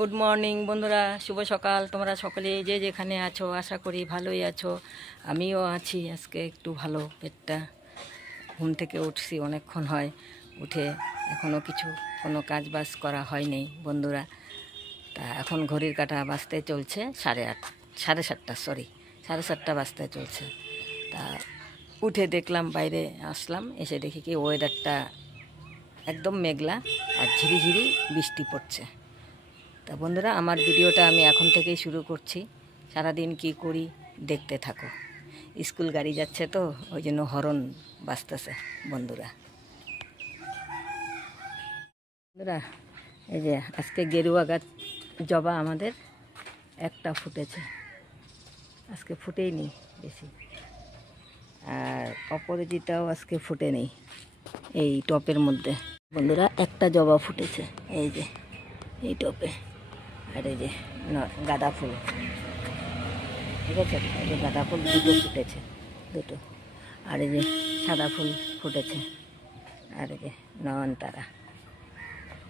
Good morning বন্ধুরা, শুভ সকাল। তোমরা সকলে যে যেখানে আছো আশা করি ভালোই আছো। আমিও আছি। আজকে একটু ভালো, পেটটা ঘুম থেকে উঠছি অনেকক্ষণ হয়, উঠে এখনও কোনো কাজ বাজ করা হয়নি বন্ধুরা। তা এখন ঘড়ির কাঁটা বাজতে চলছে সাড়ে 7:30 বাজতে চলছে। তা উঠে দেখলাম, বাইরে আসলাম, এসে দেখি কি ওয়েদারটা একদম মেঘলা আর ঝিরিঝিরি বৃষ্টি পড়ছে। তা বন্ধুরা, আমার ভিডিওটা আমি এখন থেকেই শুরু করছি। সারাদিন কি করি দেখতে থাকো। স্কুল গাড়ি যাচ্ছে তো ওই জন্য হর্ন বাজতেছে বন্ধুরা। এই যে আজকে গেরুয়া গাছ জবা আমাদের একটা ফুটেছে, আজকে ফুটেই নেই বেশি। আর অপরাজিতাও আজকে ফুটে নেই এই টপের মধ্যে বন্ধুরা। একটা জবা ফুটেছে এই যে এই টপে। আর এই যে গাঁদা ফুল, ঠিক আছে, এই যে গাঁদা ফুল দুটো ফুটেছে, দুটো। আর এই যে সাদা ফুল ফুটেছে, আর এই যে নয়নতারা।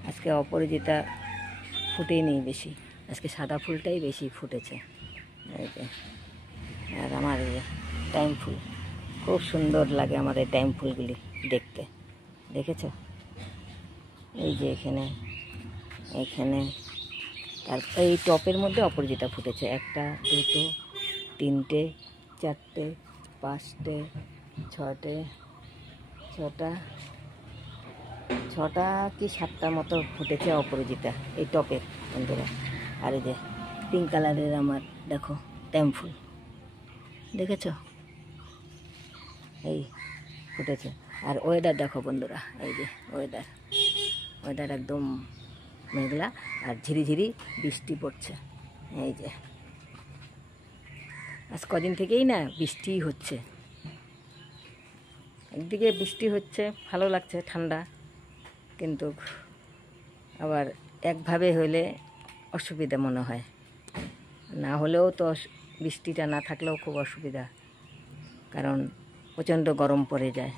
আজকে অপরাজিতা ফুটেই নেই বেশি, আজকে সাদা ফুলটাই বেশি ফুটেছে এই যে। আর আমার এই যে টাইম ফুল, খুব সুন্দর লাগে আমার এই টাইম ফুলগুলি দেখতে, দেখেছ? এই যে এইখানে তারপর এই টপের মধ্যে অপরাজিতা ফুটেছে, একটা, দুটো, তিনটে, চারটে, পাঁচটে, ছটা কি সাতটা মতো ফুটেছে অপরাজিতা এই টপের বন্ধুরা। আর এই যে পিঙ্ক কালারের আমার দেখো টাইম ফুল, দেখেছ? এই ফুটেছে। আর ওয়েদার দেখো বন্ধুরা, এই যে ওয়েদার একদম মেঘলা আর ঝিরিঝিরি বৃষ্টি পড়ছে এই যে। আজ কদিন থেকেই না বৃষ্টি হচ্ছে, একদিকে বৃষ্টি হচ্ছে ভালো লাগছে, ঠান্ডা, কিন্তু আবার একভাবে হলে অসুবিধা মনে হয়। না হলেও তো বৃষ্টিটা না থাকলেও খুব অসুবিধা, কারণ প্রচণ্ড গরম পড়ে যায়।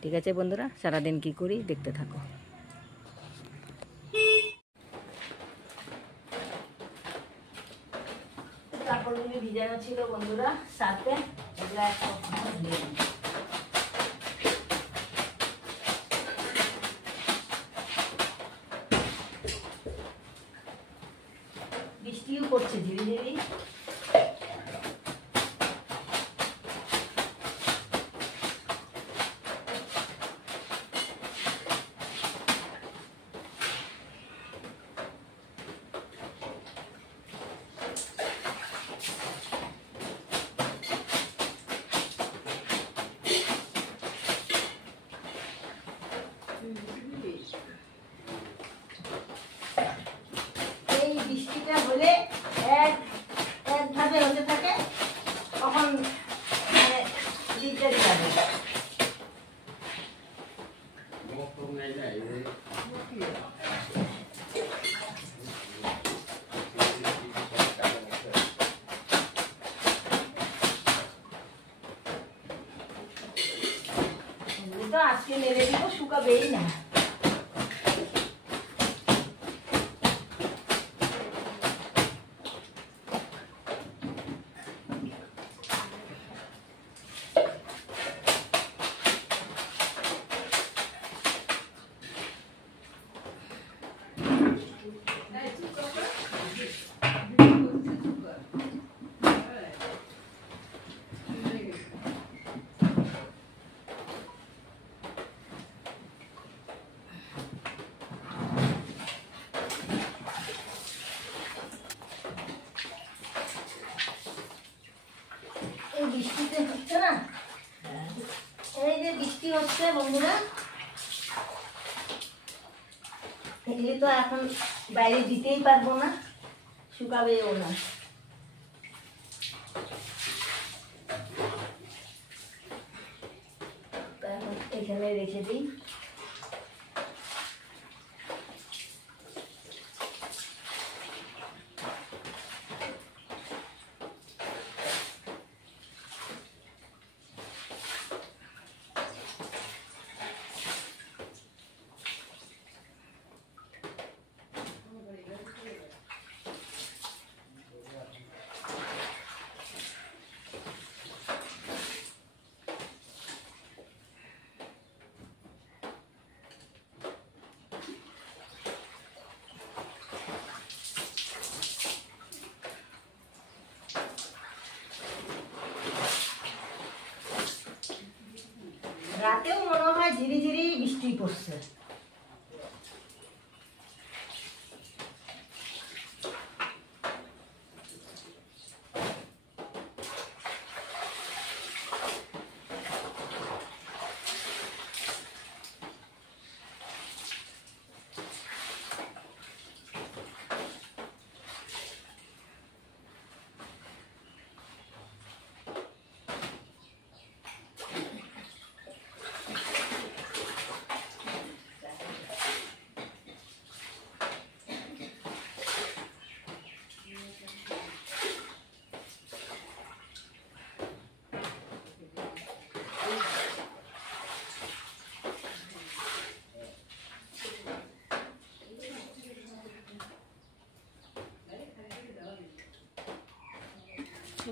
ঠিক আছে বন্ধুরা, সারাদিন কি করি দেখতে থাকো। কাপড়গুলি ভিজানো ছিল বন্ধুরা, সাথে বৃষ্টিও পড়ছে ঝিরিঝিরি। এই বৃষ্টিটা হলে একভাবে হতে থাকে, তখন মানে দিকদারি লাগে। তো আজকে মেরে দিব, শুকাবেই না। বৃষ্টিতে হচ্ছে না, এই যে বৃষ্টি হচ্ছে বন্ধুরা, এগুলি তো এখন বাইরে দিতেই পারবো না, শুকাবেও না। এখন এখানে রেখে দিই। পড়ছে।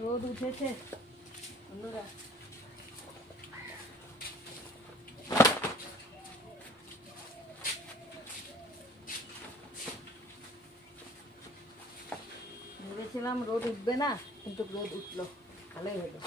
রোদ উঠেছে বন্ধুরা। ভেবেছিলাম রোদ উঠবে না, কিন্তু রোদ উঠলো, ভালোই হলো।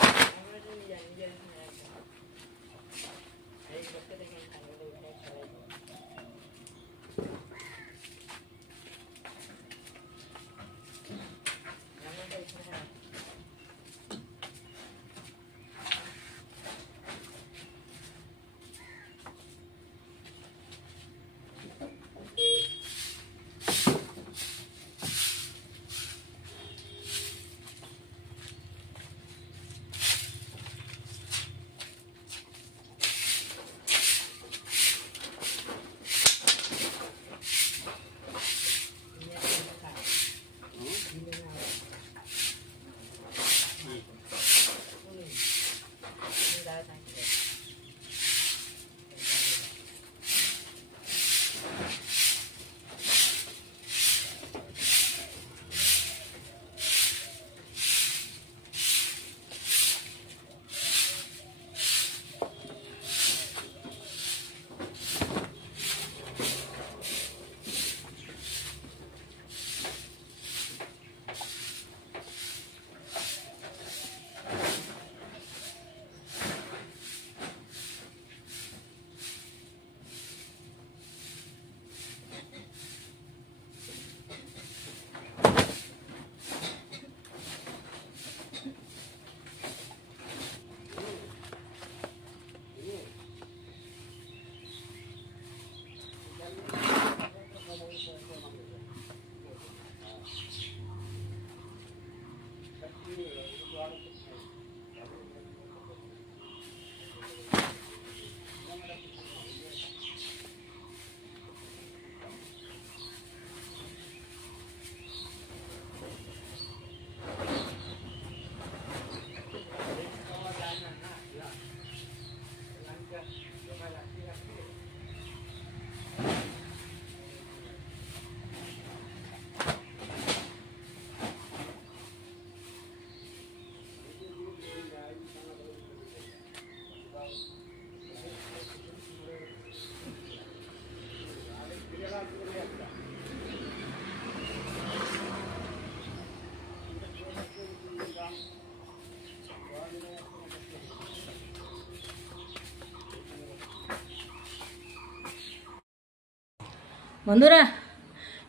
বন্ধুরা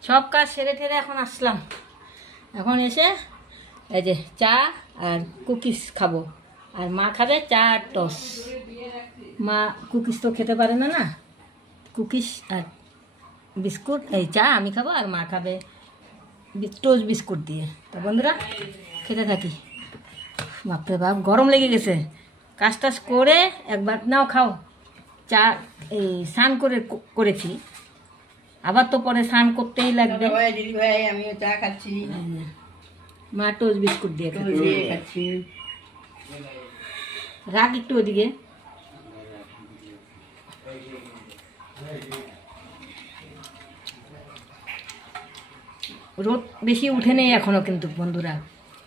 সব কাজ সেরে ঠেরে এখন আসলাম। এখন এসে এই যে চা আর কুকিজ খাবো, আর মা খাবে চা আর টস। মা কুকিজ তো খেতে পারে না, না কুকিজ আর বিস্কুট, এই চা আমি খাবো আর মা খাবে টোস্ট বিস্কুট দিয়ে। তা বন্ধুরা খেতে থাকি। বাপরে বাপ গরম লেগে গেছে, কাজ টাজ করে একবার নাও খাও। চা এই স্নান করেছি, আবার তো পরে স্নান করতেই লাগবে। আমিও চা খাচ্ছি, মা টোস্ট বিস্কুট দিয়ে খাচ্ছি। রাখ একটু ওদিকে। রোদ বেশি উঠে নেই এখনো কিন্তু বন্ধুরা,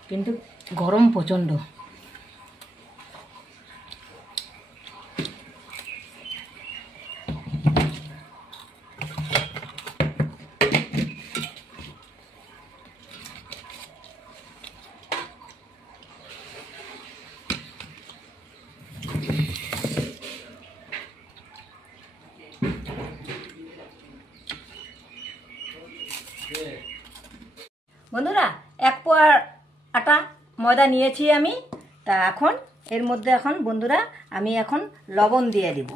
কিন্তু গরম প্রচণ্ড। বন্ধুরা 1 পোয়া আটা ময়দা নিয়েছি আমি। তা এখন এর মধ্যে বন্ধুরা আমি এখন লবণ দিয়ে দিব।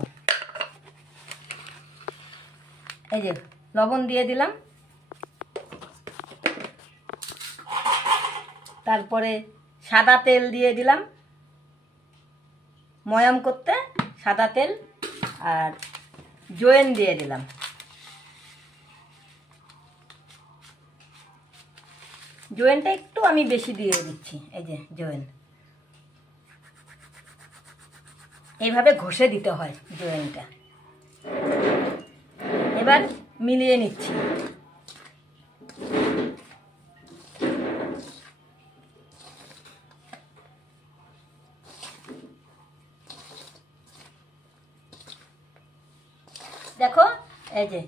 এই যে লবণ দিয়ে দিলাম। তারপরে সাদা তেল দিয়ে দিলাম, ময়াম করতে সাদা তেল, আর জোয়েন দিয়ে দিলাম। জোয়েনটা একটু আমি বেশি দিয়ে দিচ্ছি। এই যে জোয়েন এইভাবে ঘষে দিতে হয় জোয়েনটা। এবার মিলিয়ে নিচ্ছি। দেখো এই যে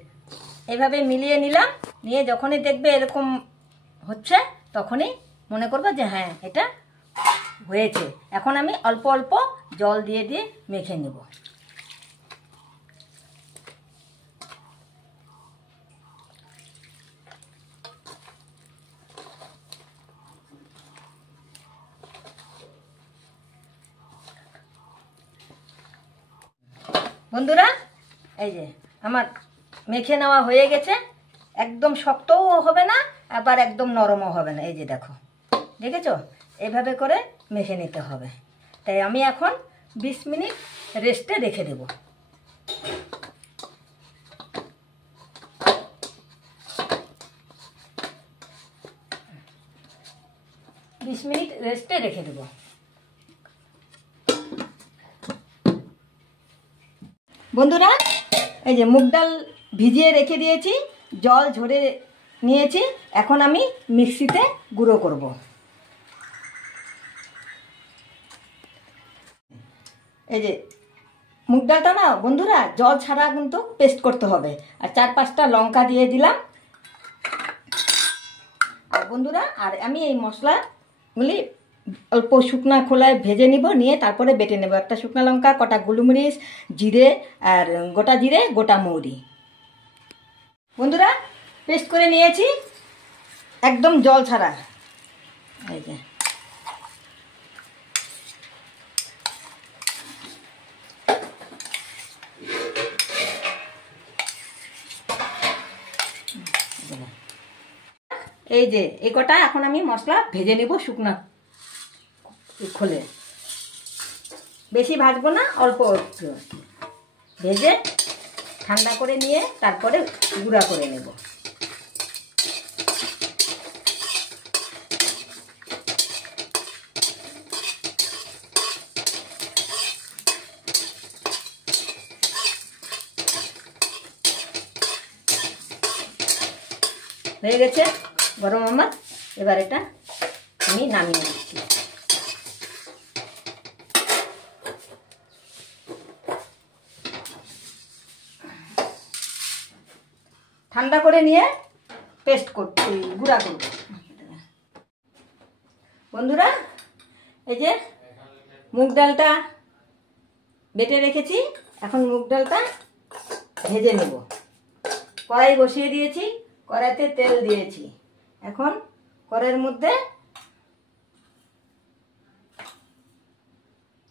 এইভাবে মিলিয়ে নিলাম। নিয়ে যখনই দেখবে এরকম হচ্ছে তখনই মনে করবে যে হ্যাঁ এটা হয়েছে। এখন আমি অল্প অল্প জল দিয়ে দিয়ে মেখে নেব। বন্ধুরা এই যে আমার মেখে নেওয়া হয়ে গেছে। একদম শক্তও হবে না, আবার একদম নরমও হবে না। এই যে দেখো, দেখেছো? এইভাবে করে মেখে নিতে হবে। তাই আমি এখন 20 মিনিট রেস্টে রেখে দেব। 20 মিনিট রেস্টে রেখে দেব। বন্ধুরা এই যে মুগ ডাল ভিজিয়ে রেখে দিয়েছি, জল ঝরে নিয়েছি। এখন আমি মিক্সিতে গুঁড়ো করব। এই যে মুগ ডালটা না বন্ধুরা জল ছাড়া কিন্তু পেস্ট করতে হবে। আর 4-5টা লঙ্কা দিয়ে দিলাম। আর বন্ধুরা আর আমি এই মশলাগুলি অল্প শুকনা খোলায় ভেজে নিব, নিয়ে তারপরে বেটে নেব। একটা শুকনা লঙ্কা, কটা গোলমরিচ, জিরে, আর গোটা জিরে, গোটা মৌরি। বন্ধুরা পেস্ট করে নিয়েছি একদম জল ছাড়া। এই যে এই যে এই কটা এখন আমি মশলা ভেজে নেব শুকনা খোলে। বেশি ভাজবো না, অল্প একটু ভেজে ঠান্ডা করে নিয়ে তারপরে গুঁড়া করে নেব। হয়ে গেছে গরম আমার। এবার এটা আমি নামিয়ে দিচ্ছি। ঠান্ডা করে নিয়ে পেস্ট করতে গুঁড়া করব। বন্ধুরা এই যে মুগ ডালটা বেটে রেখেছি, এখন মুগ ডালটা ভেজে নেব। কড়াই বসিয়ে দিয়েছি, কড়াইতে তেল দিয়েছি। এখন কড়াইয়ের মধ্যে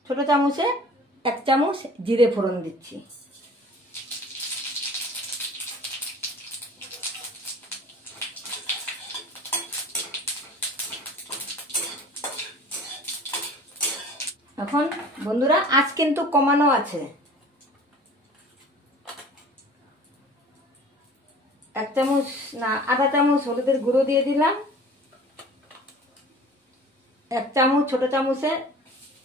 ছোট চামচে 1 চামচ জিরে ফোড়ন দিচ্ছি। এখন বন্ধুরা আঁচ কিন্তু কমানো আছে। 1 চামচ না আধা চামচ হলুদের গুঁড়ো দিয়ে দিলাম। 1 চামচ ছোট চামচে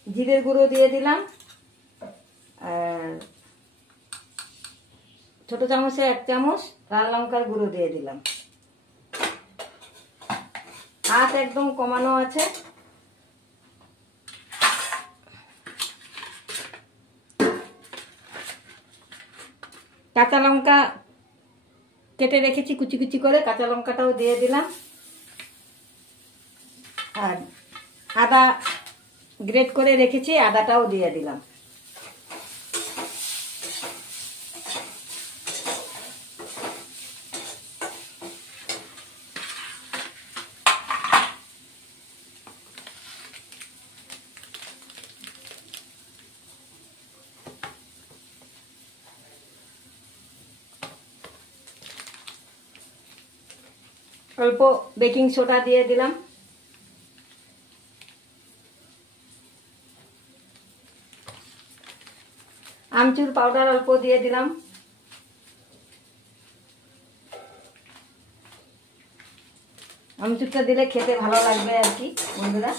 জিরের গুঁড়ো দিয়ে দিলাম। আর ছোট চামচে 1 চামচ লাল লঙ্কার গুঁড়ো দিয়ে দিলাম। আঁচ একদম কমানো আছে। কাঁচা লঙ্কা কেটে রেখেছি কুচি কুচি করে, কাঁচা লঙ্কাটাও দিয়ে দিলাম। আর আদা গ্রেট করে রেখেছি, আদাটাও দিয়ে দিলাম। অল্প বেকিং সোডা দিয়ে দিলাম। আমচুর পাউডার অল্প দিয়ে দিলাম। আমচুরটা দিলে খেতে ভালো লাগবে আর কি বন্ধুরা।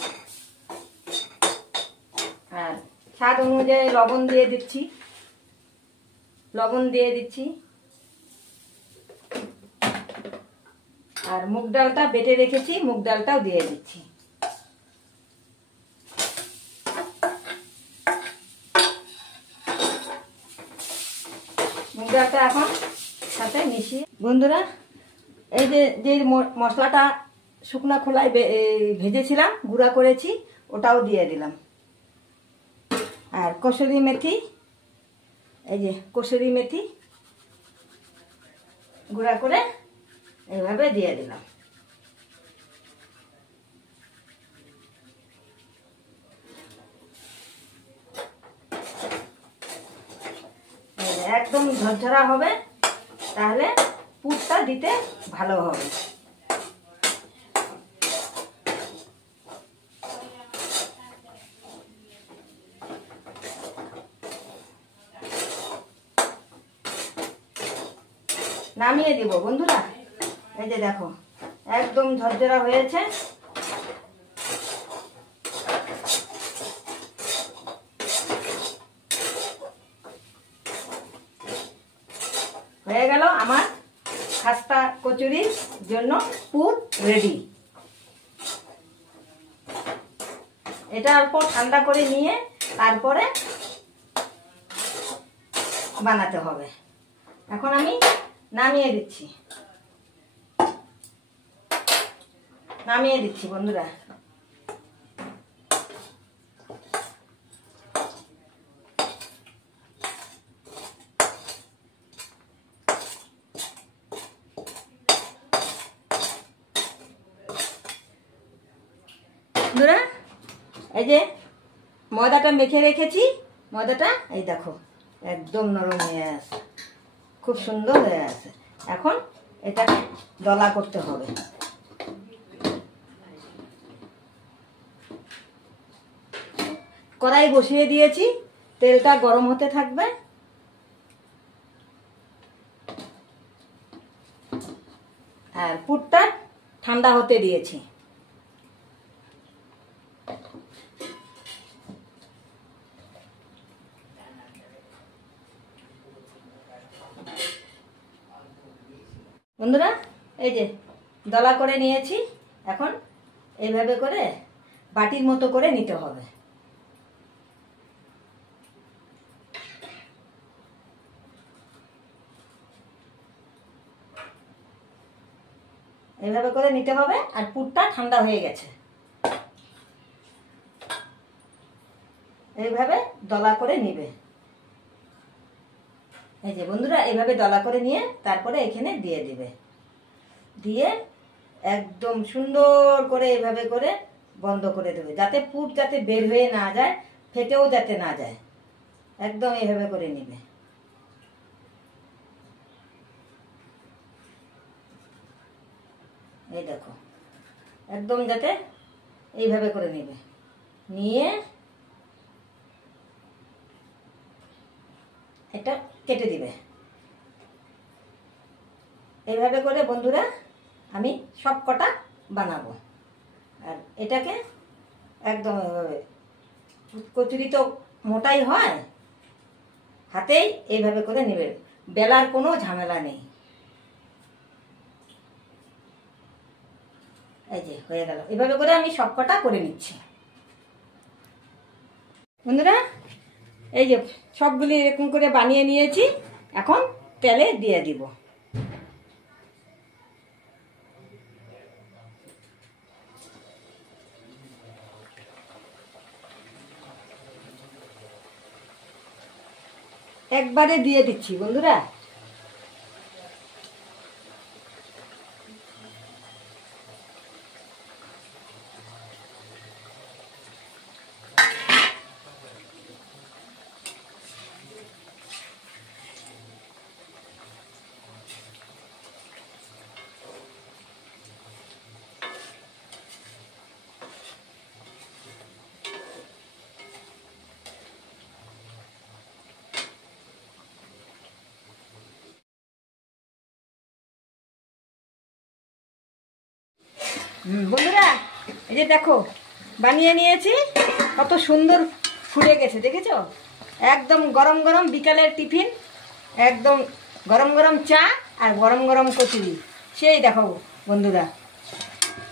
আর স্বাদ অনুযায়ী লবণ দিয়ে দিচ্ছি, আর মুগ ডালটা বেটে রেখেছি, মুগ ডালটাও দিয়ে দিচ্ছি। মুগ ডালটা এখন সাথে মিশিয়ে বন্ধুরা, এই যে মশলাটা শুকনা খোলায় ভেজেছিলাম, গুঁড়া করেছি, ওটাও দিয়ে দিলাম। আর কসুরি মেথি, এই যে কসুরি মেথি গুঁড়া করে এইভাবে দিয়ে দিলাম। একদম ঝরঝরা হবে, তাহলে পুরটা দিতে ভালো হবে। নামিয়ে দিব বন্ধুরা। এই যে দেখো একদম ঝরঝরা হয়েছে। হয়ে গেল আমার খাস্তা কচুরির জন্য পুর রেডি। এটা অল্প ঠান্ডা করে নিয়ে তারপরে বানাতে হবে। এখন আমি নামিয়ে দিচ্ছি বন্ধুরা। বন্ধুরা, এই যে ময়দাটা মেখে রেখেছি, ময়দাটা এই দেখো একদম নরম হয়ে আছে, খুব সুন্দর হয়ে আছে। এখন এটাকে দলা করতে হবে। কড়াই বসিয়ে দিয়েছি, তেলটা গরম হতে থাকবে। আর পুরটা ঠান্ডা হতে দিয়েছি। বন্ধুরা, এই যে দলা করে নিয়েছি, এখন এইভাবে করে বাটির মতো করে নিতে হবে। এইভাবে করে নিতে হবে। আর পুরটা ঠান্ডা হয়ে গেছে, এইভাবে দলা করে নিবে। এই যে বন্ধুরা, এইভাবে দলা করে নিয়ে তারপরে এখানে দিয়ে দিবে, দিয়ে একদম সুন্দর করে এইভাবে করে বন্ধ করে দেবে, যাতে পুর যাতে বের হয়ে না যায়, ফেটেও যাতে না যায়। একদম এইভাবে করে নিবে। এই দেখো একদম যাতে এইভাবে করে নিবে, নিয়ে এটা কেটে দিবে। এইভাবে করে বন্ধুরা আমি সব কটা বানাবো। আর এটাকে একদম কচুরি তো মোটাই হয়, হাতেই এইভাবে করে নেবে, বেলার কোনো ঝামেলা নেই। এই যে হয়ে গেল। এভাবে করে আমি সব কটা করে নিচ্ছি বন্ধুরা। এই যে সবগুলি এরকম করে বানিয়ে নিয়েছি, এখন তেলে দিয়ে দিব। একবারে দিয়ে দিচ্ছি বন্ধুরা। বন্ধুরা এই যে দেখো বানিয়ে নিয়েছি, কত সুন্দর ফুলে গেছে দেখেছো? একদম গরম গরম বিকালের টিফিন, একদম গরম গরম চা আর গরম গরম কচুরি। সেই দেখো বন্ধুরা,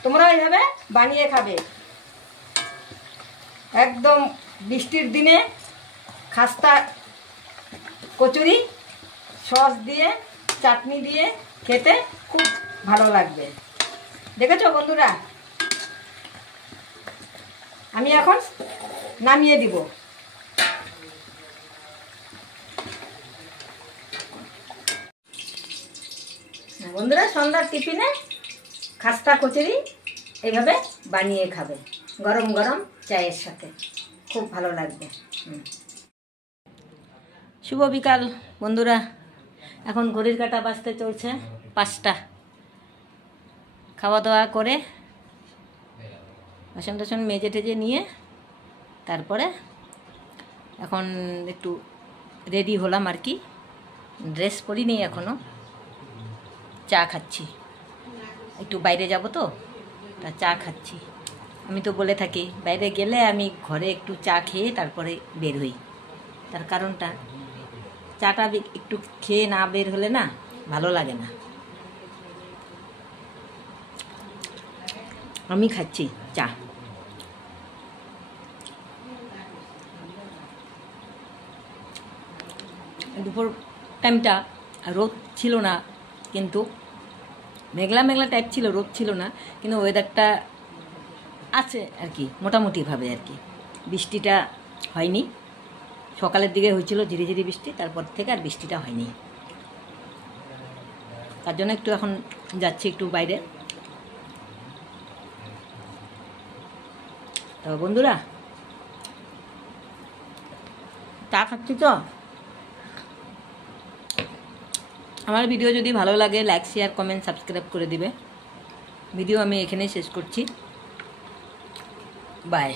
তোমরা এইভাবে বানিয়ে খাবে। একদম বৃষ্টির দিনে খাস্তা কচুরি সস দিয়ে চাটনি দিয়ে খেতে খুব ভালো লাগবে। দেখেছো বন্ধুরা? আমি এখন নামিয়ে দিব। বন্ধুরা সন্ধ্যার টিফিনে খাস্তা কচুরি এইভাবে বানিয়ে খাবে গরম গরম চায়ের সাথে, খুব ভালো লাগবে। শুভ বিকাল বন্ধুরা, এখন ঘড়ির কাঁটা বাজতে চলছে 5টা। খাওয়া দাওয়া করে বাসন টাসন মেজে টেজে নিয়ে তারপরে এখন একটু রেডি হলাম আর কি, ড্রেস পরিনি এখনও। চা খাচ্ছি, একটু বাইরে যাব তো, তা চা খাচ্ছি। আমি তো বলে থাকি বাইরে গেলে আমি ঘরে একটু চা খেয়ে তারপরে বের হই। তার কারণটা চাটা একটু খেয়ে না বের হলে না ভালো লাগে না। আমি খাচ্ছি চা। দুপুর টাইমটা রোদ ছিল না, কিন্তু মেঘলা মেঘলা টাইপ ছিল, রোদ ছিল না, কিন্তু ওয়েদারটা আছে আর কি মোটামুটিভাবে আর কি। বৃষ্টিটা হয়নি, সকালের দিকে হয়েছিল ঝিরিঝিরি বৃষ্টি, তারপর থেকে আর বৃষ্টিটা হয়নি। তার জন্য একটু এখন যাচ্ছি একটু বাইরে। তো বন্ধুরা চা খাচ্ছি তো। আমার ভিডিও যদি ভালো লাগে লাইক শেয়ার কমেন্ট সাবস্ক্রাইব করে দিবে। ভিডিও আমি এখানেই শেষ করছি। বাই।